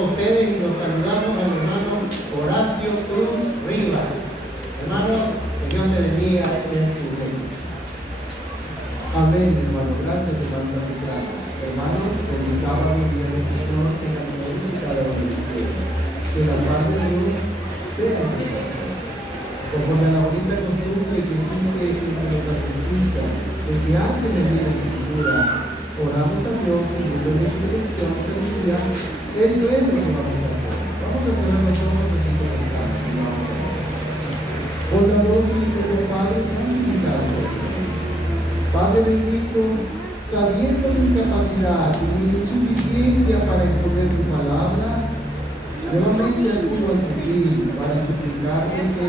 Ustedes y los saludamos al hermano Horacio Cruz Rivas. Hermano, que Dios te bendiga en tu iglesia. Amén, hermano. Gracias, hermano capitán. Hermano, feliz sábado, día del Señor, en la mente de cada uno de ustedes. Que la paz de Dios sea con ustedes. Conforme a la bonita costumbre que existe entre los adventistas, de que antes de la escritura oramos a Dios pidiendo nuestra dirección, seguridad. Eso es lo que vamos a hacer. Vamos a cerrar los ojos y conectarnos. Bondadoso y eterno Padre, santificado. Padre bendito, sabiendo mi incapacidad y mi insuficiencia para exponer tu palabra, nuevamente acudo ante ti para suplicarte que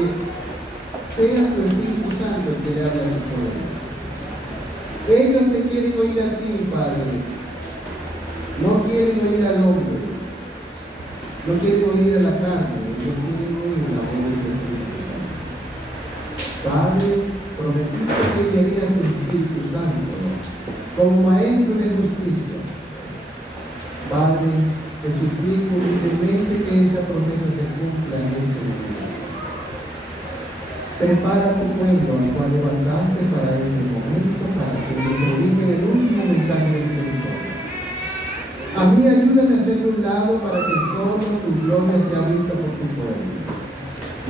sea tu Espíritu Santo el que le hable a tu pueblo. Ellos te quieren oír a ti, Padre. No quieren oír al hombre. No quieren oír a la carne. No quieren oír la voz del Espíritu Santo. Padre, prometiste que enviarías tu Espíritu Santo como maestro de justicia. Padre, te suplico humildemente que esa promesa se cumpla en este día. Prepara a tu pueblo al cual levantaste para este momento, para que le prediquen el último mensaje de misericordia. A mí ayúdame a hacerle un lado para que solo tu gloria sea vista por tu pueblo.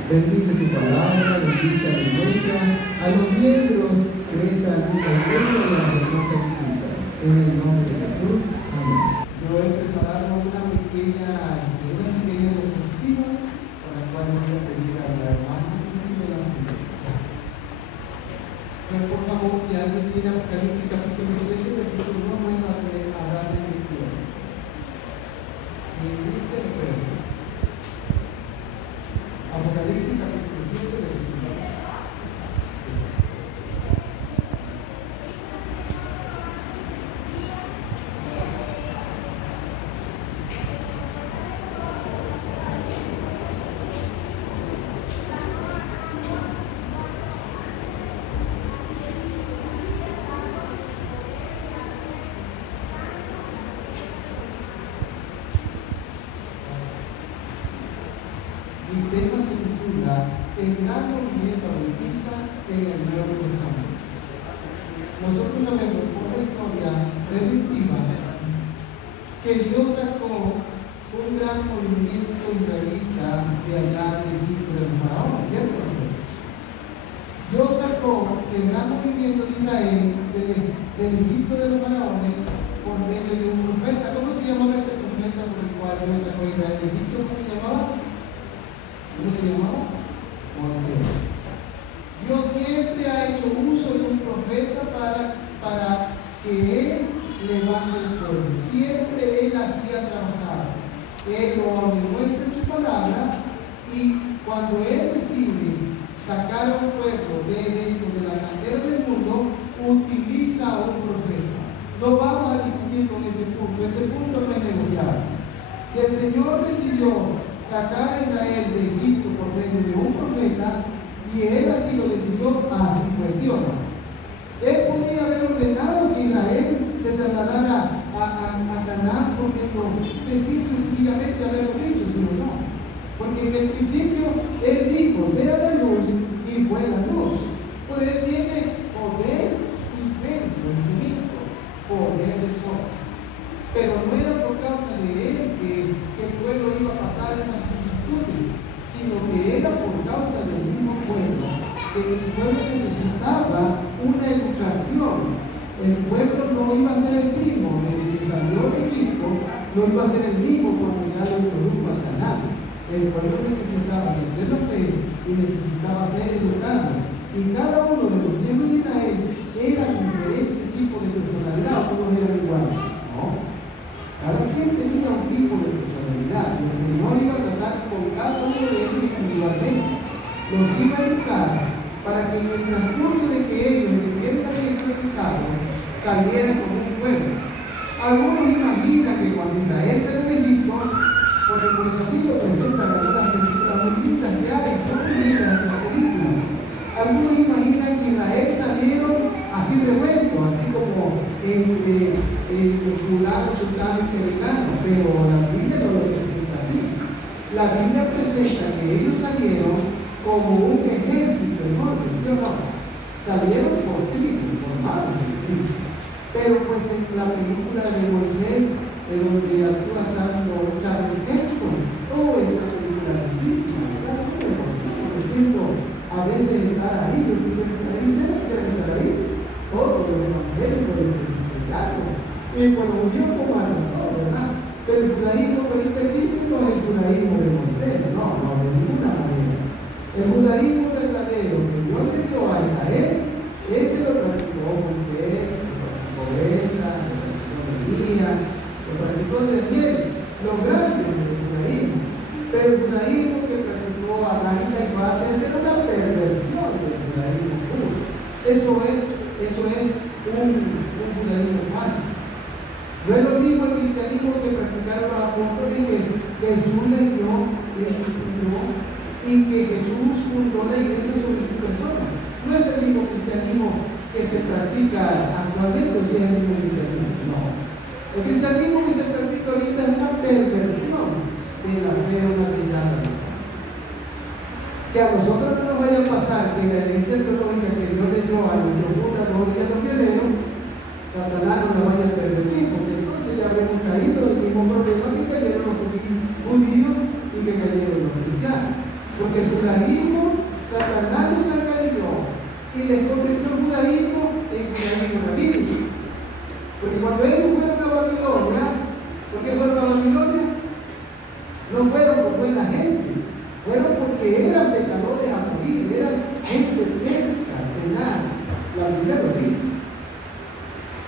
Bendice tu palabra, bendice a la iglesia, a los miembros de esta linda iglesia de las hermosas visitas. En el nombre de Jesús. Amén. Yo he preparado una pequeña diapositiva con la cual voy a pedir a la hermana que se me la pide. Pero por favor, si alguien tiene Apocalipsis capítulo 7, versículo 1, bueno, a darle lectura. Y usted lo puede hacer. Apocalipsis capítulo 7, versículo 1. Mi tema se titula El gran movimiento adventista en el Nuevo Testamento. Nosotros sabemos por la historia redentiva que Dios sacó un gran movimiento israelita de allá del Egipto de los faraones, ¿cierto? Dios sacó el gran movimiento de Israel del Egipto de los faraones por medio de un profeta. ¿Cómo se llamaba ese profeta por el cual Dios sacó a Israel del Egipto? ¿Cómo se llamaba? ¿Cómo se llamaba? Moisés. Dios siempre ha hecho uso de un profeta para que él levante el pueblo. Siempre él hacía trabajar. Él lo demuestra en su palabra y cuando él decide sacar a un pueblo de dentro de la cantera del mundo, utiliza a un profeta. No vamos a discutir con ese punto no es negociable. Si el Señor decidió sacar a Israel de Egipto por medio de un profeta, y él así lo decidió, así fue, ¿sí o no? Él podía haber ordenado que Israel se trasladara a Canaán por medio de simple y sencillamente haberlo dicho, ¿sí o no? Porque en el principio él dijo, sea la luz, y fue la luz. Pero él tiene poder inmenso, infinito, poder de sobra. Pero no era por causa de él que el pueblo iba a pasar esas vicisitudes, sino que era por causa del mismo pueblo, que el pueblo necesitaba una educación. El pueblo no iba a ser el mismo, desde que salió de Egipto, no iba a ser el mismo cuando ya lo introdujo a Canaán. El pueblo necesitaba ejercer la fe y necesitaba ser educado. Y cada uno de los miembros de Israel era diferente tipo de personalidad, todos eran iguales. No. Cada quien tenía un tipo de personalidad y el Señor iba a tratar con cada uno de ellos individualmente. Los iba a educar para que en el transcurso de que ellos estuvieran aprendizaje salieran como un pueblo. Algunos imaginan que cuando Israel salió de Egipto, porque pues así lo presentan algunas películas muy lindas que hay, son muy lindas las películas. Algunos imaginan que Israel salieron así revueltos, así como entre fulanos, sultanos y peregrinos, pero la Biblia no lo presenta la Biblia presenta que ellos salieron como un ejército enorme, ¿sí o no? Salieron por tribus, formados en tribus. Pero pues en la película de Moisés, donde actúa Charles Heston, esta película bellísima, ¿verdad? Me siento a veces estar ahí, yo quisiera estar ahí, yo no quisiera estar ahí. Todos los evangélicos, los cristianos, y por los judíos como a nosotros, ¿verdad? Pero el judaísmo que ahorita existe no es el judaísmo de Moisés, no, de ninguna manera. El judaísmo verdadero que Dios le dio a Israel, ese lo practicó Moisés, lo practicó Esdras, lo practicó Elías, lo practicó Daniel, los grandes del judaísmo. Pero el judaísmo que practicó Abraham y Caifás, esa era una perversión del judaísmo puro. Eso es un judaísmo falso. No es lo mismo el cristianismo que practicaron los apóstoles, que Jesús les dio, les instituyó, y que Jesús fundó la iglesia sobre su persona. No es el mismo cristianismo que se practica actualmente, o si es el mismo cristianismo. No. El cristianismo que se practica ahorita es una perversión de la fe o la verdad de Dios. Que a nosotros no nos vaya a pasar que la herencia teológica que Dios le dio a nuestro fundador y a los pioneros, Satanás no la vaya a pervertir, porque entonces ya habremos caído del mismo problema que cayeron los judíos y que cayeron los cristianos. Porque el judaísmo, Satanás los sacaneó y les convirtió el judaísmo en judaísmo rabínico. Porque cuando ellos fueron a Babilonia, ¿por qué fueron a Babilonia? No fueron por buena gente, fueron porque eran pecadores a morir, eran gente terca, tenaz. La Biblia lo dice.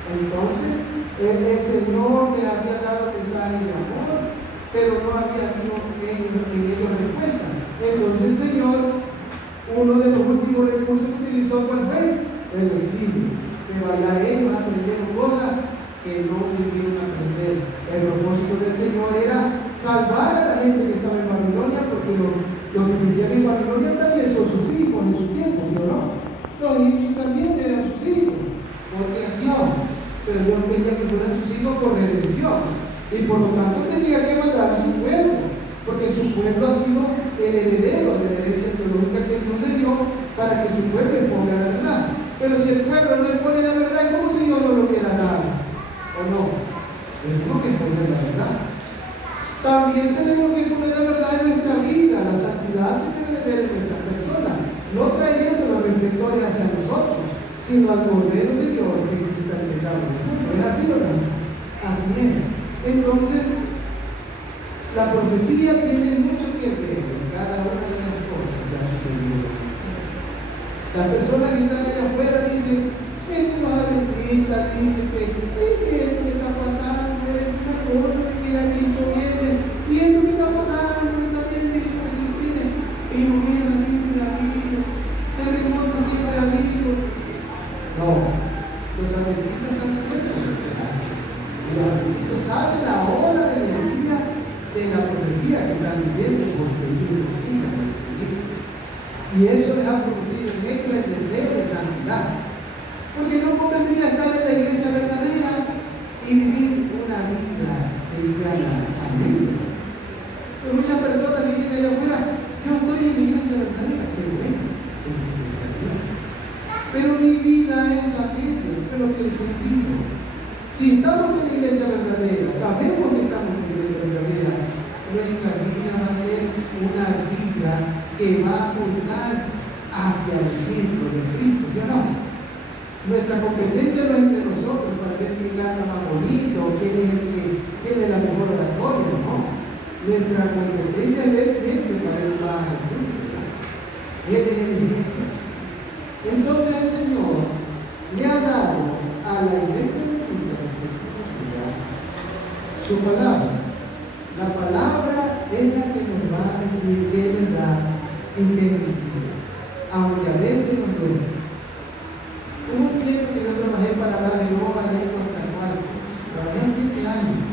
Entonces, el Señor les había dado mensajes de amor, pero no había habido en ellos respuesta. Entonces el Señor, uno de los últimos recursos que utilizó, ¿cuál fue? El exilio. Pero allá ellos aprendieron cosas que no debieron aprender. El propósito del Señor era salvar a la gente que estaba en Babilonia, porque los que vivían en Babilonia también son sus hijos en su tiempo, ¿sí o no? Los egipcios también eran sus hijos, por creación. Pero Dios quería que fueran sus hijos por redención. Y por lo tanto tenía que mandar a su pueblo, porque su pueblo ha sido el heredero de la herencia teológica que Dios le dio para que su pueblo exponga la verdad. Pero si el pueblo no expone la verdad, es como si Dios no lo quiera dar, ¿o no? Tenemos que exponer la verdad. También tenemos que exponer la verdad en nuestra vida. La santidad se debe ver en nuestra persona, no trayendo los reflectores hacia nosotros, sino al Cordero de Dios que quita el pecado. ¿Es así o no es? Así es. Entonces, la profecía tiene mucho que ver con cada una de las cosas que ha sucedido. Las personas que están allá afuera dicen, estos adventistas dicen que esto que está pasando es una cosa de que ya Cristo viene, y esto que está pasando también dice que Cristo viene, pero guerra siempre ha habido, terremotos siempre ha habido. No, los adventistas están cerca de lo que hacen. Y los adventistas saben la hora de energía de la profecía que están viviendo, porque Dios diga. Y eso les ha producido en ellos el deseo de santidad. Porque no convendría estar en la iglesia verdadera y vivir una vida cristiana. Amén. Pero muchas personas dicen allá afuera, yo estoy en la iglesia verdadera, pero bueno, pero mi vida es ambiente, pero no tiene sentido. Si estamos en la iglesia verdadera, sabemos que estamos en la iglesia verdadera, nuestra vida va a ser una vida que va a apuntar hacia el ejemplo de Cristo, ¿sí o no? Nuestra competencia no es entre nosotros para ver quién canta más bonito, quién es la mejor oratoria, ¿no? Nuestra competencia es ver quién se parece más a Jesús, ¿verdad? Él es el ejemplo. Entonces el Señor le ha dado a la iglesia del séptimo día su palabra. La palabra es la que nos va a decir qué es verdad y qué es mentira, aunque a veces nos duele. Hubo un tiempo que yo trabajé para la de yoga allá en San Juan, trabajé 7 años.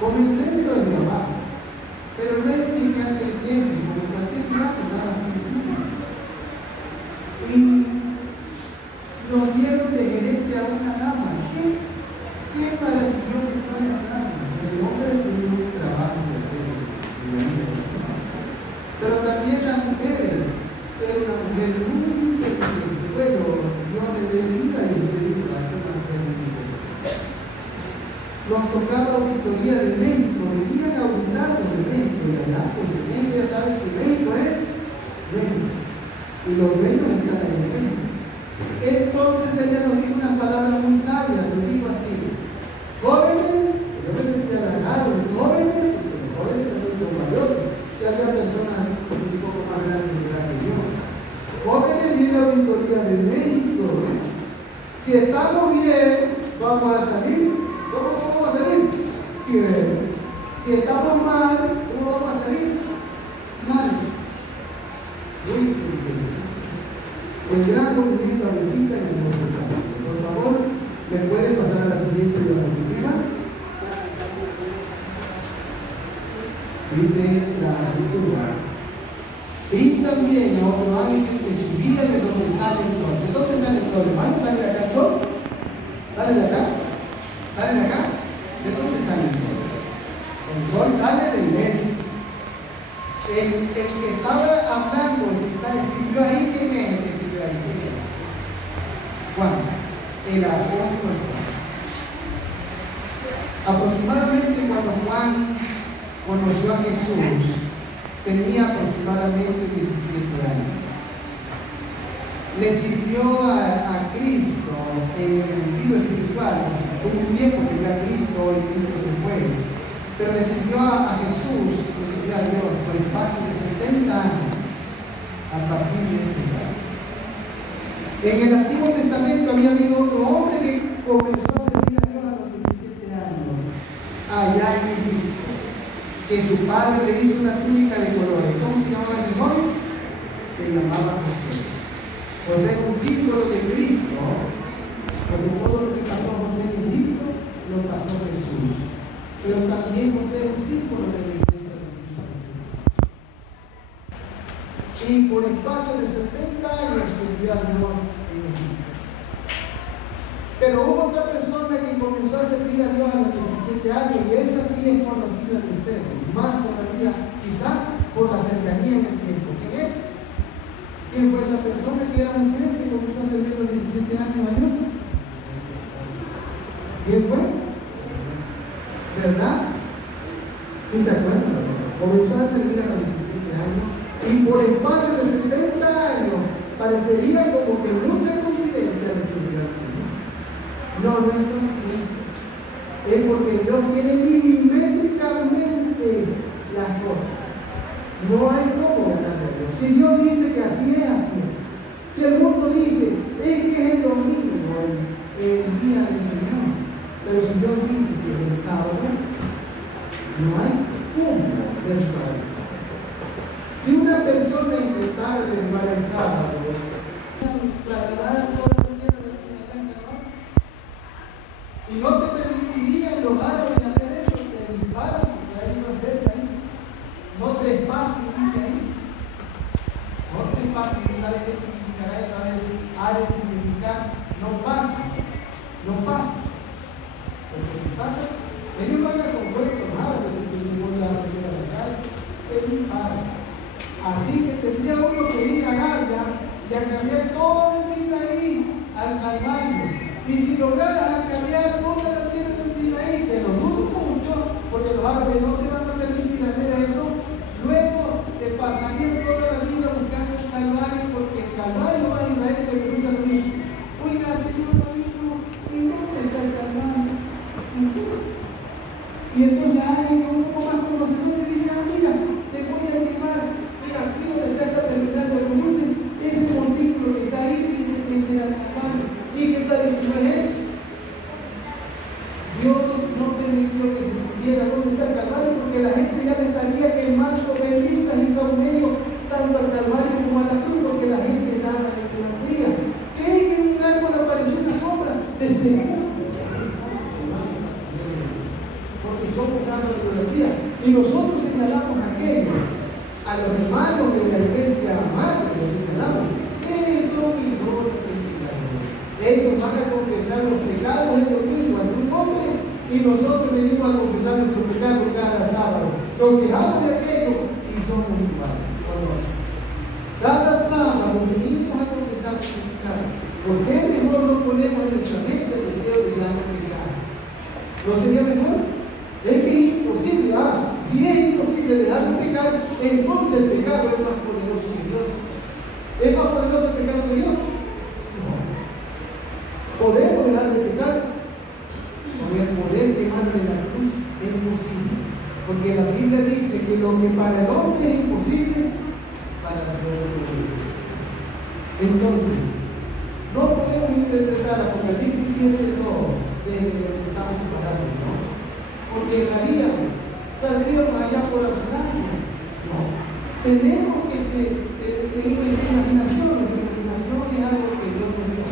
Comencé de lo de abajo, pero luego llegué a ser jefe, como cualquier plato, daba principio. Y nos dieron de gerente a una dama. Qué maravillosa fue la dama. El hombre tenía un trabajo que hacer. auditoría de México, venían auditando de México, y allá, pues en México ya saben que México es México, y los dueños están ahí en México. Entonces ella nos dijo unas palabras muy sabias, nos dijo así: jóvenes, yo me sentía halagado, jóvenes, porque los jóvenes también son valiosos, y había personas un poco más grandes de edad que yo. Jóvenes, viene la auditoría de México, ¿eh? Si estamos bien, vamos a salir. ¿Cómo vamos a salir? Bien. Si estamos mal, ¿cómo vamos a salir? Mal. Muy inteligente. El gran movimiento adventista en el mundo. Por favor, ¿me pueden pasar a la siguiente diapositiva? Dice la escritura: y también a otro ángel que subía de donde sale el sol. ¿De dónde sale el sol, hermano? ¿Sale de acá el sol? ¿Sale de acá? ¿Sale de acá? ¿De dónde sale el sol? El sol sale del este. El que estaba hablando, el que está escribió ahí, ¿quién es el que escribió ahí? ¿Quién es? Juan, el apóstol Juan. Aproximadamente cuando Juan conoció a Jesús, tenía aproximadamente 17 años. Le sirvió a Cristo en el sentido espiritual. Tuvo un tiempo que vio a Cristo y Cristo se fue. Pero le sirvió a Jesús, le sirvió a Dios por espacio de 70 años a partir de ese edad. En el Antiguo Testamento había habido otro hombre que comenzó a servir a Dios a los 17 años, allá en Egipto, que su padre le hizo una túnica de colores. ¿Cómo se llamaba ese joven? Se llamaba José. José es un símbolo de Cristo, porque todo lo que pasó José en Egipto lo pasó Jesús. Pero también José es un símbolo de la iglesia de Cristo. Y por espacio de 70 años sirvió a Dios en Egipto. Pero hubo otra persona que comenzó a servir a Dios a los 17 años, y esa sí es conocida de ustedes, más todavía, quizás por la cercanía en el tiempo. ¿Quién es? ¿Quién fue esa persona que era mujer que comenzó a servir a los 17 años a Dios? ¿Quién fue? ¿Verdad? ¿Sí se acuerdan? Comenzó a servir a los 17 años, y por espacio de 70 años parecería como que mucha coincidencia de servir al Señor. No, no es coincidencia. Es porque Dios tiene milimétricamente las cosas. No hay cómo ganarle a Dios. Si Dios dice que así es, así es. Si el mundo dice, es que es el domingo, el día del Señor. Pero si Dios dice que es el sábado, no hay cómo dentro del sábado. Si una persona intentara derribar el sábado, trasladar todo el día del Señor, y no te permitiría en los árabes hacer eso, te disparan, porque hay una cerca ahí. No trespases, dice ahí. No trespases, ¿sabe qué significará eso? Ha de significar no pase, no pase. Porque si pasa, ellos van a con cuentos árabes, que yo voy a meter a la calle, te disparan. Así que tendría uno que ir a Arabia y a cambiar todo el Sinaí al Calvario. Y si lograras acarrear toda la tierra del Sinaí, te lo dudo mucho, porque los árabes no te van a permitir hacer eso, luego se pasaría toda la vida buscando un Calvario, porque el Calvario va a Israel y le pregunta lo mismo: oiga, señor rabino, ¿y dónde está el Calvario? No sé. Y entonces alguien un poco más conocedor le dice: ah, mira, te voy a llevar, mira, aquí donde está esta terminal de autobuses, ese montículo que está ahí dice que ese era el Calvario. ¿Y qué tal si no es ese? Dios no permitió que se supiera dónde está el Calvario, porque la gente ya le estaría quemando velitas y saumerios tanto al Calvario como a la cruz, porque la gente estaba en la idolatría. ¿Qué es que en un árbol apareció una sombra? De seguro. Porque somos dando la idolatría. Y nosotros señalamos aquello a los hermanos de la iglesia madre, los señalamos. Son idólatras. Ellos van a confesar los pecados el domingo ante un hombre, y nosotros venimos a confesar nuestros pecados cada sábado. Nos quejamos de aquello y somos iguales. Cada sábado venimos a confesar nuestros pecados. ¿Por qué mejor no ponemos en nuestra mente el deseo de no pecar? ¿No sería mejor? Es Si es imposible dejar de pecar, entonces el pecado es más poderoso que Dios. ¿Es más poderoso el pecado que Dios? No. ¿Podemos dejar de pecar? Con el poder que emana de la cruz es posible. Porque la Biblia dice que lo que para el hombre es imposible, para Dios es posible. Entonces, no podemos interpretar Apocalipsis 7:2 desde lo que estamos comparando, ¿no? Porque saldríamos allá por la playa. No. Tenemos que en nuestra imaginación es algo que Dios nos dio.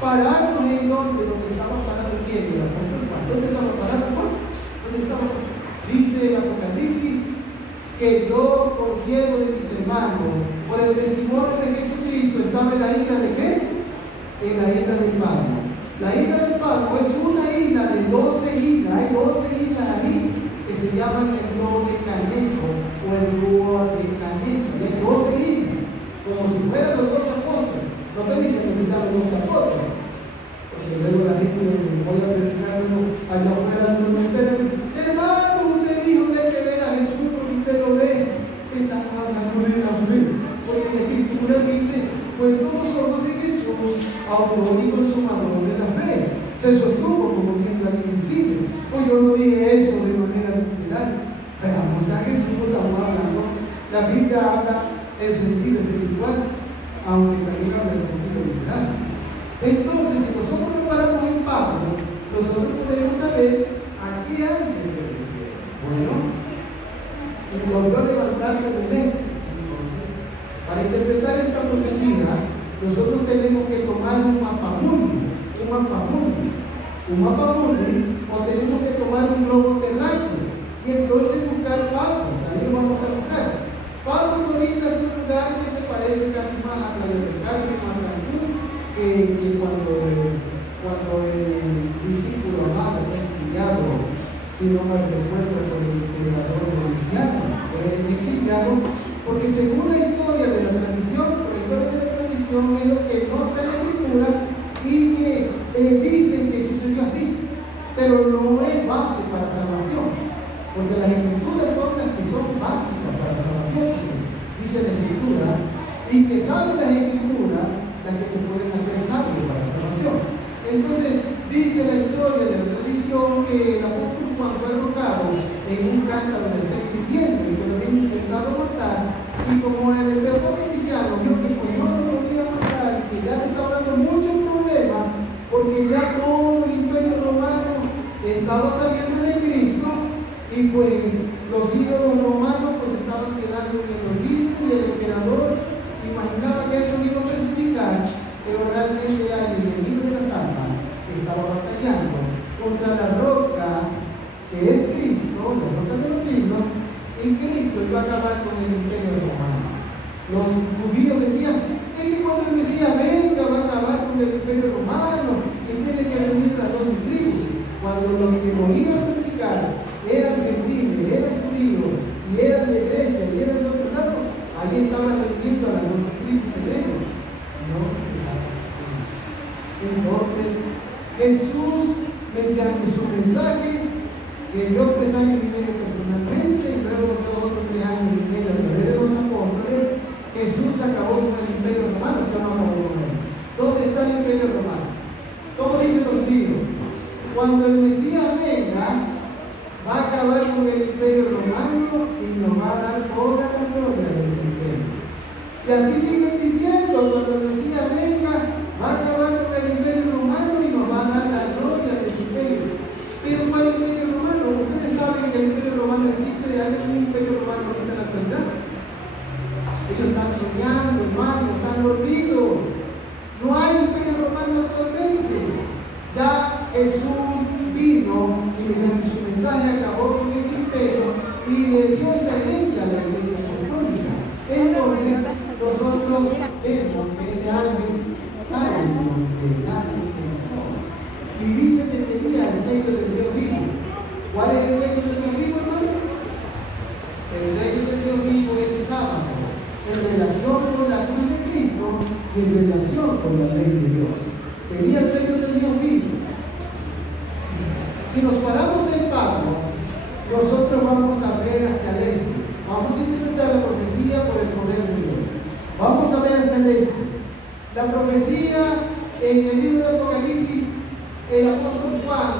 Pararnos en donde estaba parado ¿quién? El apóstol Juan. ¿Dónde estaba parado Juan? ¿Dónde estaba? Dice el Apocalipsis que yo, por siervo de mis hermanos, por el testimonio de Jesucristo, estaba en la isla de ¿qué? En la isla de Patmos. La isla de Patmos es una isla de 12 islas. Hay 12 islas ahí que se llaman el Dodecaneso o el Duodecaneso. Y hay 12 islas, como si fueran los 12 apóstoles. No estoy diciendo que sean los 12 apóstoles, porque luego la gente voy a predicar allá afuera algunos me esperan. Hermano, usted dijo que hay que ver a Jesús porque usted lo ve. Estamos hablando de la fe, porque la Escritura dice, pues todos somos en Jesús, autor y consumador de la fe. Se sostuvo como viendo al invisible. Pues yo no dije eso de manera literal. Veamos a Jesús, estamos hablando. La Biblia habla en sentido espiritual, aunque también habla en sentido literal. Entonces, si nosotros nos paramos en Pablo, nosotros podemos saber a qué ángel se refiere. Bueno, logró levantarse del este. Para interpretar esta profecía, nosotros tenemos que tomar un mapamundi, o tenemos que tomar un globo terráqueo y entonces buscar Patmos. Ahí lo vamos a buscar. Patmos ahorita es un lugar que se parece casi más a Playa del Carmen, a Cancún, que cuando el discípulo amado fue exiliado, si no mal recuerdo, por el emperador Domiciano, fue exiliado. Porque según la historia de la tradición, es lo que no está en la Escritura y que dicen que sucedió así, pero no es base para salvación, porque las Escrituras son las que son básicas para salvación, dice la Escritura, y que saben las Escrituras las que te pueden hacer sabio para salvación. Entonces, dice la historia de la tradición que el apóstol Juan fue arrojado en un cántaro de aceite hirviendo y que lo habían intentado matar, y como el emperador Domiciano vio que pues no lo podía matar y que ya le estaba dando muchos problemas porque ya todo el imperio romano estaba saliendo de Cristo y pues los ídolos romanos pues estaban quedando en el olvido y el emperador imaginaba que eso iba a perjudicar, pero realmente era el enemigo de las almas que estaba batallando contra la roca que es Cristo, la roca de los siglos, y Cristo iba a acabar con el imperio romano. Los judíos decían, es que cuando el Mesías venga va a acabar con el imperio romano y tiene que reunir las 12 tribus. Cuando los que morían a predicar eran gentiles, eran judíos y eran de Grecia y eran de otro lado, ahí estaban reuniendo a las 12 tribus de Leo. No, entonces Jesús, mediante su mensaje, que dio 3 años y medio personalmente y luego dio otros 3 años y medio a través de los apóstoles, Jesús acabó con el imperio romano, se llama Pablo. ¿Dónde está el imperio romano? ¿Cómo dicen los judíos? Cuando el Mesías venga, va a acabar con el imperio romano y nos va a dar toda la gloria de ese imperio. Y así siguen diciendo, cuando el Mesías venga, va a acabar con el imperio romano y nos va a dar la gloria de ese imperio. Pero ¿cuál imperio romano? Ustedes saben que el imperio romano existe, hay un imperio romano ahorita en la actualidad. Ellos están soñando, hermano, están dormidos. No hay imperio romano actualmente. Ya Jesús vino y mediante su mensaje acabó con ese imperio y le dio esa herencia a la iglesia apostólica. Entonces, nosotros vemos que ese ángel sale donde nace en nosotros. Y dice que tenía el sello del Dios vivo. ¿Cuál es el sello del Dios vivo, hermano? El sello del Dios vivo es el sábado, en relación con la cruz de Cristo y en relación con la ley de Dios. Tenía el sello del Dios vivo. Si nos paramos en Pablo, nosotros vamos a ver hacia esto. La profecía en el libro de Apocalipsis, el apóstol Juan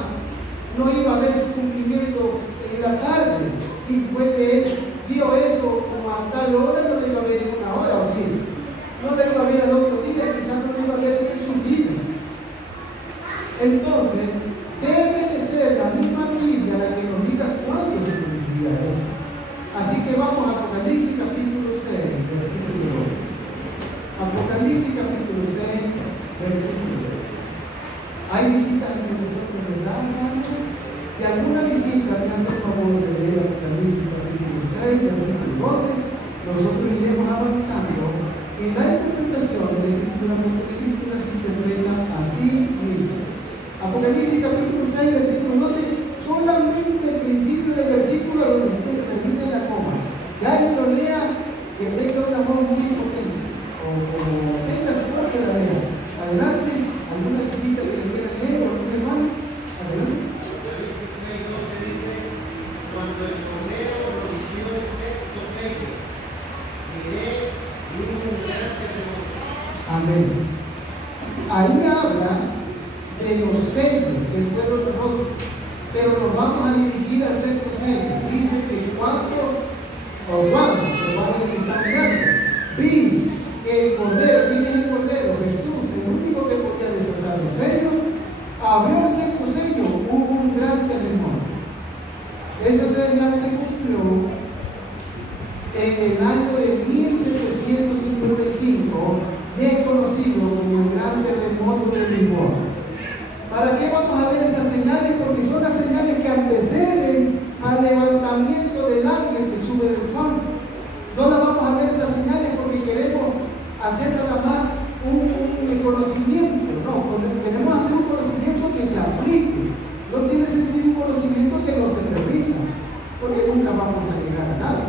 no iba a ver su cumplimiento en la tarde, si fue que él vio eso como a tal hora, no lo iba a ver en una hora, o sí, no lo iba a ver al otro día, quizás no lo iba a ver en su vida. Entonces, debe de ser la misma Biblia la que nos diga cuándo se cumpliría eso. Así que vamos a Apocalipsis capítulo 6, versículo 2. Apocalipsis capítulo 6, versículo 2. Hay visitas en nosotros, ¿verdad, hermanos? Si alguna visita les hace el favor de leer Apocalipsis capítulo 6, versículo 12, nosotros iremos avanzando en la interpretación de la Escritura, porque la Escritura se interpreta así mismo. Apocalipsis capítulo 6, versículo 12, solamente el principio del versículo donde termina la coma. Que alguien lo lea, que tenga una voz muy potente, o tenga su voz que la lea. Adelante, alguna visita que le quiera leer, o algún hermano, adelante. Cuando el Cordero rompió el sexto sello, miré y hubo un gran terremoto. Amén. Ahí habla de los sellos del pueblo de nosotros, pero nos vamos a dirigir al sexto sello. Dice que cuando está mirando, vi que el Cordero, ¿quién es el Cordero? Jesús, el único que podía desatar los sellos, abrió el sexto sello, hubo un gran terremoto. Esa señal se cumplió en el año de 1755 y es conocido como el gran terremoto de Lisboa. ¿Para qué vamos a ver esas señales? Porque son las señales que anteceden al levantamiento del ángel que sube del sol. No las vamos a ver esas señales porque queremos hacer nada más un conocimiento. No, queremos hacer un conocimiento que se aplique. No tiene sentido un conocimiento que no se aterriza, porque nunca vamos a llegar a nada.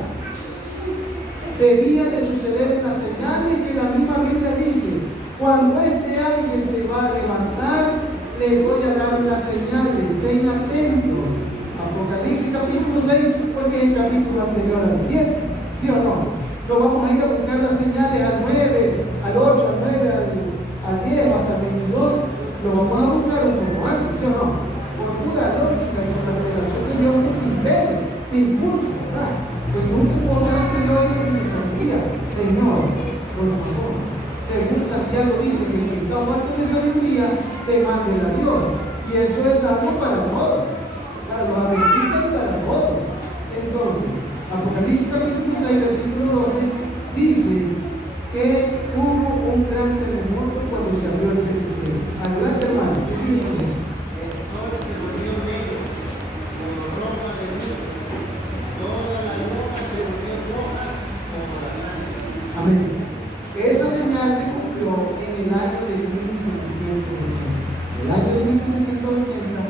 Debía de suceder las señales que la misma Biblia dice: cuando este ángel se va a levantar, le voy a dar las señales, estén atentos. Apocalipsis capítulo 6, porque es el capítulo anterior al 7, ¿sí o no? No vamos a ir a buscar las señales al 9, al 8, al 9, al 10, hasta el 22, lo vamos a buscar un poco antes, ¿sí o no? Por pura lógica, por la revelación de Dios que te impele, te impulsa, ¿verdad? Porque usted puede ver que Dios es mi sabiduría, Señor, por favor. Según Santiago dice que el que está falto de sabiduría, demande a Dios. Y eso es algo para todos, para los adventistas y para todos. Entonces, Apocalipsis capítulo 6, versículo 12, dice que hubo un gran terremoto cuando se abrió el sexto sello. Adelante, hermano, ¿qué sigue diciendo? El sol se volvió negro, como ropa de luz. Toda la ropa se volvió roja como la lana. Amén. Esa señal se cumplió en el año de 1780. El año de 1780,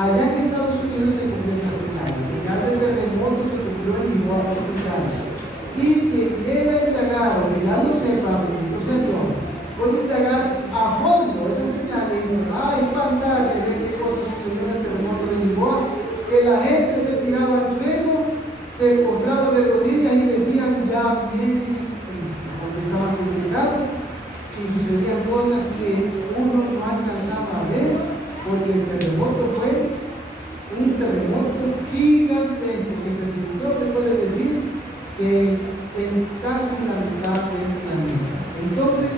allá en Estados Unidos se cumplió esa señal. La señal del terremoto se cumplió en Lisboa, Portugal. Y quien quiera indagar, o que ya lo sepa, bendito sea Dios, puede indagar a fondo esa señal y dice: ay, fantástico, qué cosa sucedió en el terremoto de Lisboa, que la gente se tiraba al suelo, se postraba de rodillas y decían: ya viene Jesucristo. Comenzaban su pecado y sucedían cosas que uno no alcanzaba a ver, porque el terremoto fue un terremoto gigantesco que se sintió, se puede decir, en casi la mitad del planeta. Entonces,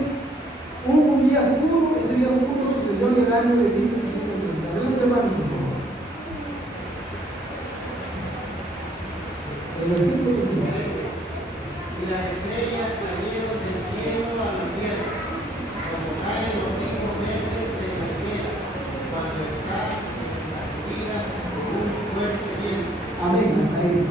hubo un día oscuro, ese día oscuro sucedió en el año de 1780. Adelante, hermano, por favor. El versículo que sigue. Y las estrellas cayeron del cielo a la tierra, como caen los higos verdes de la tierra, cuando está sacudida por un fuerte viento. Amén. Ahí.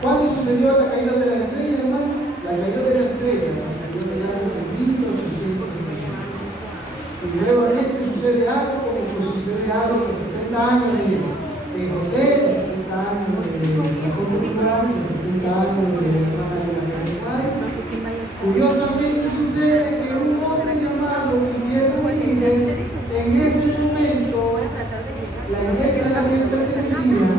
¿Cuándo sucedió la caída de las estrellas, hermano? La caída de las estrellas sucedió en el año de 1830. Y nuevamente sucede algo como sucede algo los 70 años de José, los 70 años de la Popular, los 70 años de la hermana de la Carmen. Curiosamente sucede que un hombre llamado Guillermo Miller, en ese momento, la iglesia a la que pertenecía,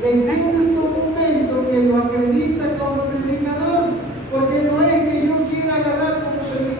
le entiende un documento que lo acredita como predicador, porque no es que yo quiera agarrar como predicador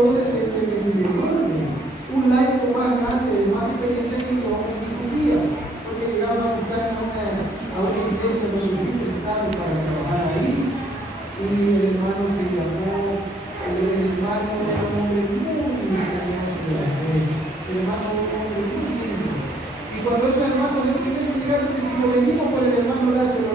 todo decentemente libre. Un laico más grande, de más experiencia que yo, me discutía, porque llegaron a buscarme a una iglesia donde fui prestado para trabajar ahí. Y el hermano se llamó, el hermano era un hombre muy ceremonioso de la fe, el hermano era un hombre muy lindo. Y cuando esos hermanos de la iglesia llegaron, decimos, venimos por el hermano Lazo,